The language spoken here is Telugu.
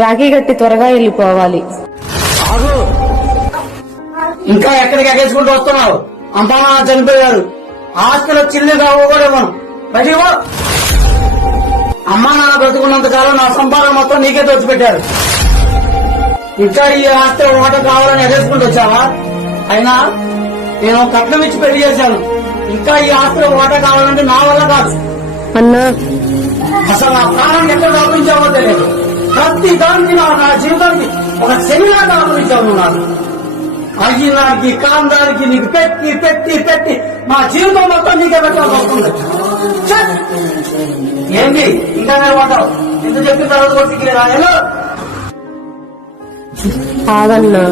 రాఖీ కట్టి త్వరగా వెళ్ళిపోవాలి. ఇంకా ఎక్కడికి ఎగేసుకుంటూ వస్తున్నావు? అమ్మా నాన్న చనిపోయారు, ఆస్తిలో చిల్లి కావకూడదు మనం బయటివో. అమ్మా నాన్న బ్రతుకున్నంత కాలం నా సంపాదన మొత్తం నీకే దోచిపెట్టారు. ఇంకా ఈ ఆస్తి ఓట కావాలని ఎగేసుకుంటూ వచ్చావా? అయినా నేను కట్నం ఇచ్చి పెళ్లి చేశాను. ఇంకా ఈ ఆస్తిలో ఓట కావాలంటే నా వల్ల కాదు. అన్నా, అసలు నా ప్రాణాన్ని ఎక్కడ దాపించావో తెలియదు. ప్రతి దానికి నా జీవితానికి ఒక సెమినార్ దాపించావు నువ్వు. నాకు అయ్యినానికి కాందానికి నీకు పెట్టి పెట్టి పెట్టి మా జీవితం మొత్తం నీకే పెట్టాల్సి వస్తుంది. ఏంటి ఇంకా నిలబడ్డావు? ఎంత చెప్పిన తర్వాత కూడా సిగ్గులేదా? ఆగన్నా.